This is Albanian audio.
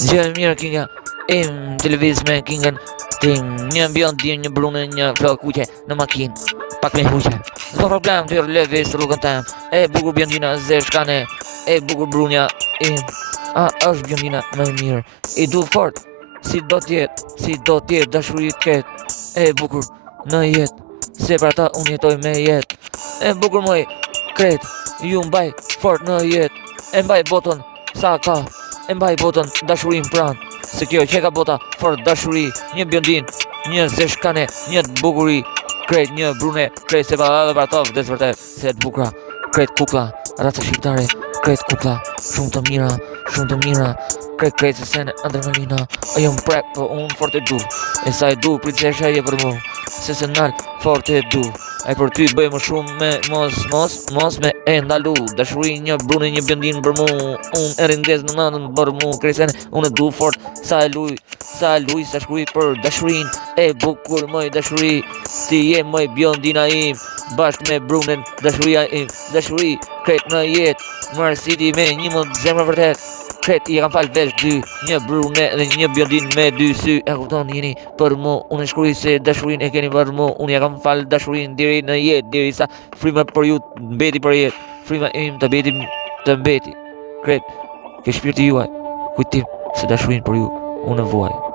Gjë e mirë kinga im, televiz me kingën tim. Një bjondin, një brune, një flok kuqe në makinë, pak me huqe. S'ka problem të levi së rrugën tem. E bukur bjondina ze shkane, e bukur brunja im. Është bjondina më e mirë. I du fort, si do tjetë dashurit ket. E bukur në jetë, se për ata unë jetoj me jetë. E bukur moj kret, ju mbaj fort në jetë. E mbaj botën sa ka, e mbaj botën dashurin pranë. Se kjo që ka bota fort dashuri. Një bjondin, një zeshkane, një bukuri. Kret një brune, kret se pa dhe për ato vdes vërtet. Se të bukra, kret kukla, raca shqiptare. Kret kukla, shumë të mira, shumë të mira. Kret se sen adrenalina. A jom prep, po unë fort e du. E sa e du, princesha je për mu. Se se nalë fort e du. E për ty bëj më shumë me mos me e ndalu. Dashuri një brune, një bjondin për mu. Unë e rindez në mëndën për mu. Kresen, unë e du fort, sa e luj, sa shkruj për dashurin. E bukur moj dashuri, ti je moj bjondina im. Bashk me brunen, dashuria im. Dashuri, kret në jet, mërë siti me një më zemrë vërtet. Kret i kam falë vesh dy, një brune dhe një bjondin me dy sy. E kupton jeni për mu, unë shkruj se dashurin e keni për mu. Unë ja kam falë dashurin diri në jetë, diri sa frima për ju mbeti për jetë. Frima im të mbeti. Kret, ke shpirti juaj, kujtim se dashurin për ju, unë e vuaj.